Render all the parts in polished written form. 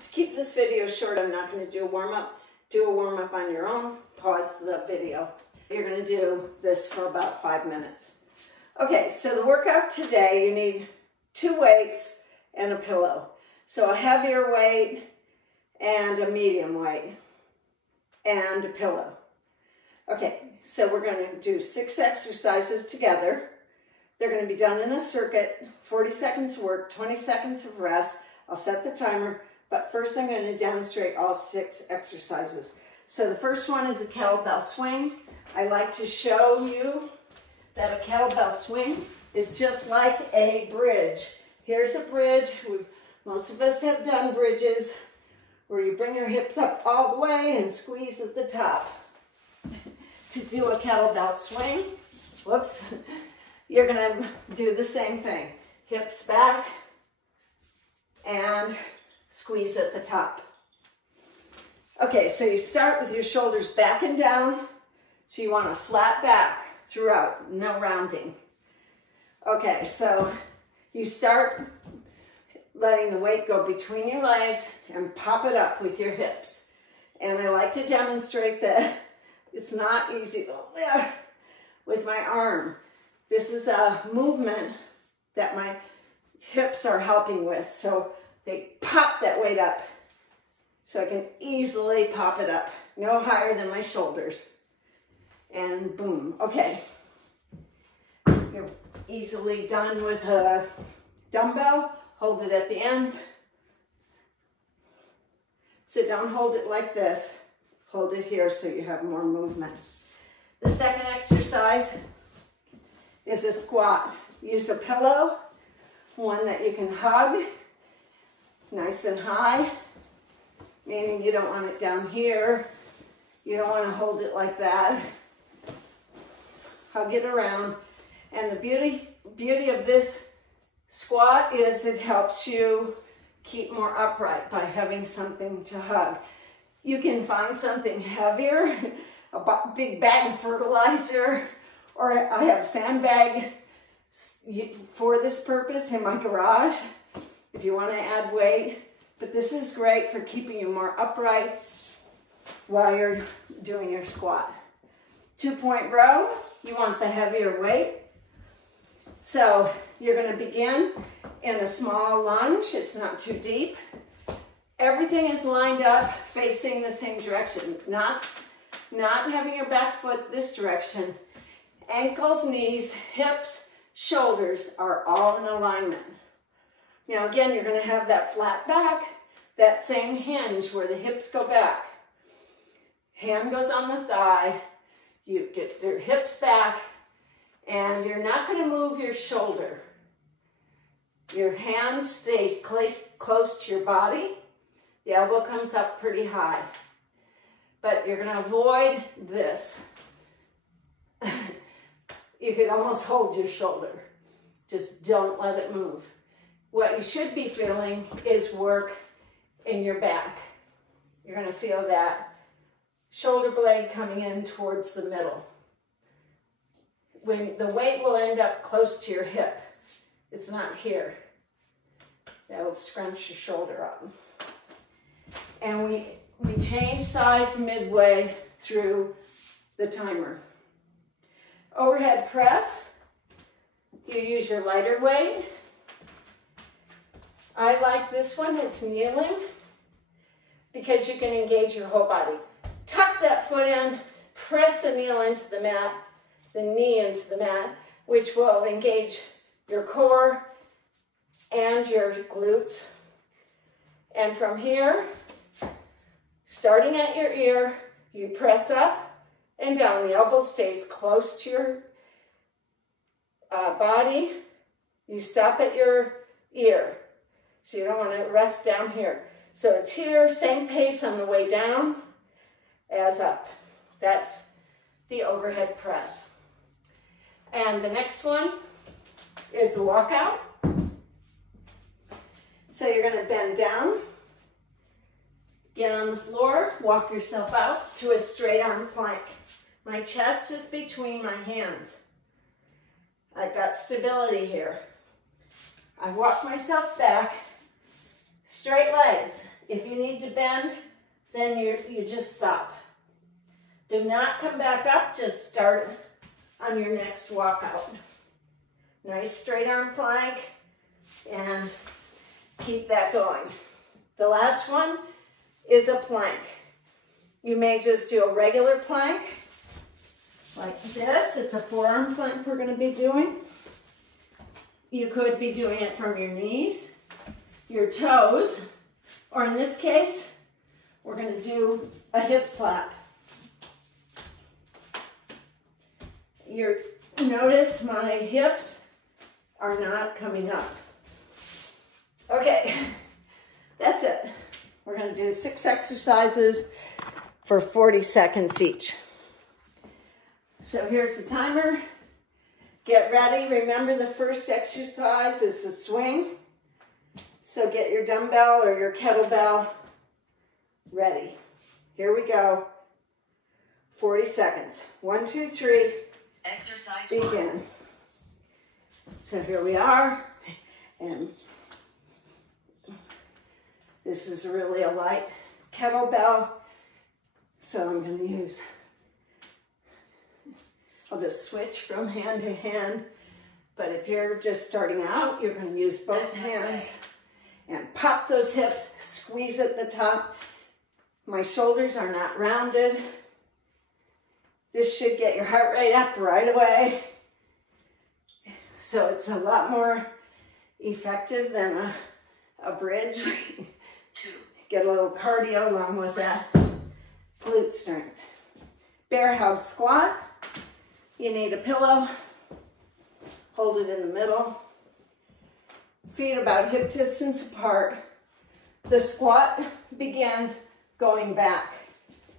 To keep this video short, I'm not going to do a warm-up. Do a warm-up on your own. Pause the video. You're going to do this for about 5 minutes. Okay, so the workout today, you need 2 weights and a pillow. So a heavier weight and a medium weight and a pillow. Okay, so we're going to do 6 exercises together. They're going to be done in a circuit, 40 seconds of work, 20 seconds of rest. I'll set the timer, but first I'm going to demonstrate all 6 exercises. So the first one is a kettlebell swing. I like to show you that a kettlebell swing is just like a bridge. Here's a bridge. Most of us have done bridges where you bring your hips up all the way and squeeze at the top. To do a kettlebell swing, whoops, you're going to do the same thing. Hips back and squeeze at the top. Okay, so you start with your shoulders back and down. So you want a flat back throughout, no rounding. Okay, so you start letting the weight go between your legs and pop it up with your hips. And I like to demonstrate that it's not easy with my arm. This is a movement that my hips are helping with. So they pop that weight up so I can easily pop it up, no higher than my shoulders. And boom, okay. You're easily done with a dumbbell. Hold it at the ends. So don't hold it like this. Hold it here so you have more movement. The second exercise is a squat. Use a pillow, one that you can hug, nice and high, meaning you don't want it down here. You don't want to hold it like that. Hug it around. And the beauty of this squat is it helps you keep more upright by having something to hug. You can find something heavier, a big bag of fertilizer, or I have sandbag for this purpose in my garage if you want to add weight. But this is great for keeping you more upright while you're doing your squat. 2-point row, you want the heavier weight. So you're going to begin in a small lunge. It's not too deep. Everything is lined up facing the same direction, not having your back foot this direction. Ankles, knees, hips, shoulders are all in alignment. Now again, you're going to have that flat back, that same hinge where the hips go back. Hand goes on the thigh, you get your hips back, and you're not going to move your shoulder. Your hand stays close to your body. The elbow comes up pretty high. But you're going to avoid this. You could almost hold your shoulder. Just don't let it move. What you should be feeling is work in your back. You're going to feel that shoulder blade coming in towards the middle. When the weight will end up close to your hip. It's not here. That'll scrunch your shoulder up. And we change sides midway through the timer. Overhead press. You use your lighter weight. I like this one, it's kneeling, because you can engage your whole body. Tuck that foot in, press the knee into the mat, the knee into the mat, which will engage your core and your glutes. And from here, starting at your ear, you press up and down. The elbow stays close to your body. You stop at your ear. So you don't want to rest down here. So it's here, same pace on the way down as up. That's the overhead press. And the next one is the walkout. So you're going to bend down, get on the floor, walk yourself out to a straight arm plank. My chest is between my hands. I've got stability here. I walk myself back Straight legs. If you need to bend, then you just stop. Do not come back up, just start on your next walkout. Nice straight arm plank, and keep that going. The last one is a plank. You may just do a regular plank, like this. It's a forearm plank we're gonna be doing. You could be doing it from your knees, your toes, or in this case, we're gonna do a hip slap. Notice my hips are not coming up. Okay, that's it. We're gonna do 6 exercises for 40 seconds each. So here's the timer. Get ready. Remember, the first exercise is the swing. So get your dumbbell or your kettlebell ready. Here we go. 40 seconds. 1, 2, 3. Exercise begin. 1. So here we are. And this is really a light kettlebell. So I'm going to use, I'll just switch from hand to hand. But if you're just starting out, you're going to use both hands and pop those hips, squeeze at the top. My shoulders are not rounded. This should get your heart rate up right away. So it's a lot more effective than a bridge. 3, 2. Get a little cardio along with that. Glute strength. Bear hug squat. You need a pillow. Hold it in the middle. Feet about hip distance apart. The squat begins going back,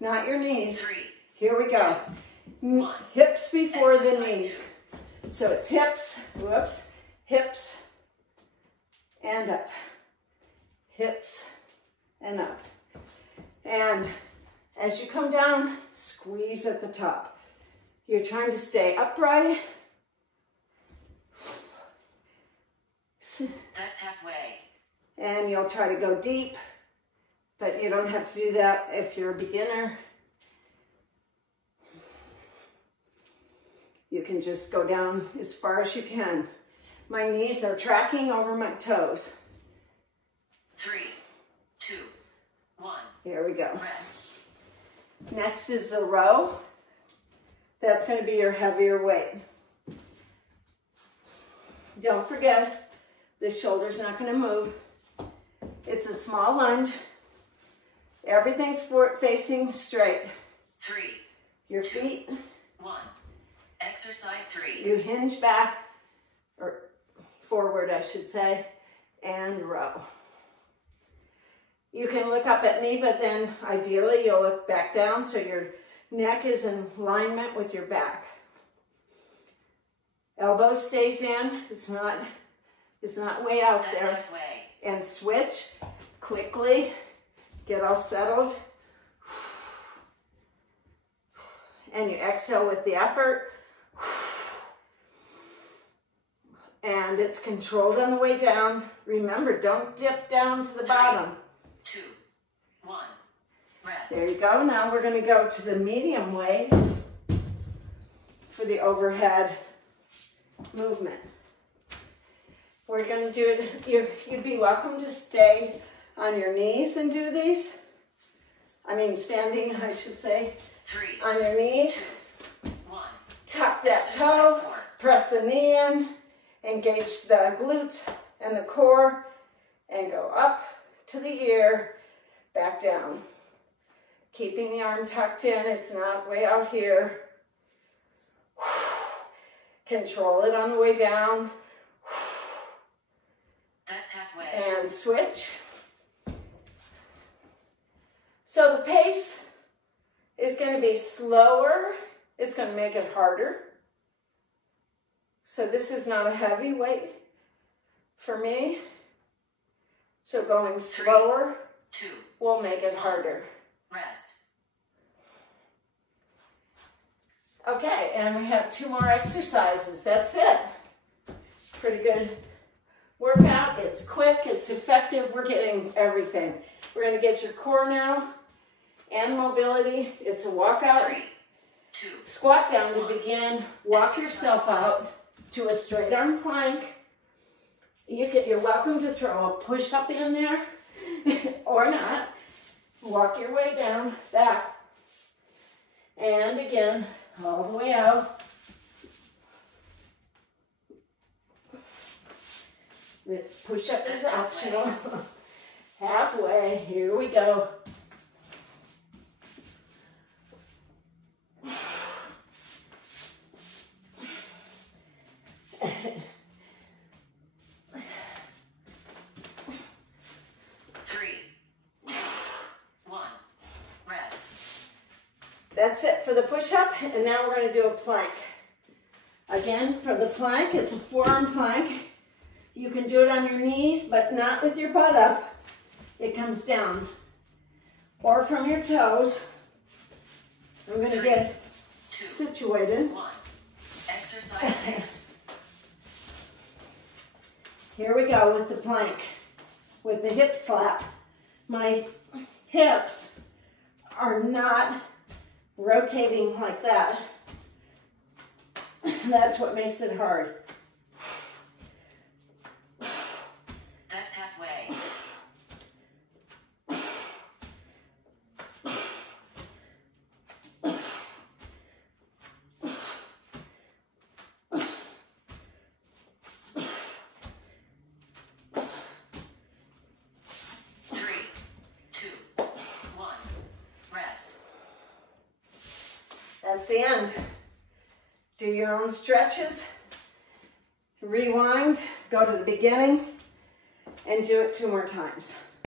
not your knees. 3. Here we go. 2, 1. Hips before the Exercise knees. So it's hips, whoops, hips, and up. Hips, and up. And as you come down, squeeze at the top. You're trying to stay upright. That's halfway. And you'll try to go deep, but you don't have to do that if you're a beginner. You can just go down as far as you can. My knees are tracking over my toes. 3, 2, 1. Here we go. Rest. Next is the row. That's going to be your heavier weight. Don't forget, the shoulder's not going to move. It's a small lunge. Everything's facing straight. 3, Your 2, feet. 1. Exercise 3. You hinge back, or forward, I should say, and row. You can look up at me, but then ideally you'll look back down so your neck is in alignment with your back. Elbow stays in. It's not way out That's there. halfway. And switch quickly. Get all settled. And you exhale with the effort. And it's controlled on the way down. Remember, don't dip down to the bottom. 2, 1. Rest. There you go. Now we're going to go to the medium weight for the overhead movement. We're going to do it. You'd be welcome to stay on your knees and do these. I mean, standing, I should say. 3, On your knees. 2, 1. Tuck that Exercise toe. 4. Press the knee in. Engage the glutes and the core. And go up to the ear. Back down. Keeping the arm tucked in. It's not way out here. Control it on the way down. That's halfway. And switch. So the pace is going to be slower. It's going to make it harder. So this is not a heavy weight for me. So going slower 2, will make it harder. Rest. Okay, and we have 2 more exercises. That's it. Pretty good workout. It's It's quick, it's effective, we're getting everything. We're gonna get your core now and mobility. It's a walkout. 3, 2, Squat down to begin. Walk yourself out to a straight arm plank. You're welcome to throw a push up in there or not. Walk your way down, back. And again, all the way out. The push up is optional. Halfway, here we go. That's it for the push-up, and now we're going to do a plank. Again, for the plank, it's a forearm plank. You can do it on your knees, but not with your butt up. It comes down. Or from your toes. I'm going to get situated. 1. Exercise 6. Here we go with the plank. With the hip slap. My hips are not rotating like that. That's what makes it hard. That's halfway. That's the end. Do your own stretches. Rewind, go to the beginning, and do it 2 more times.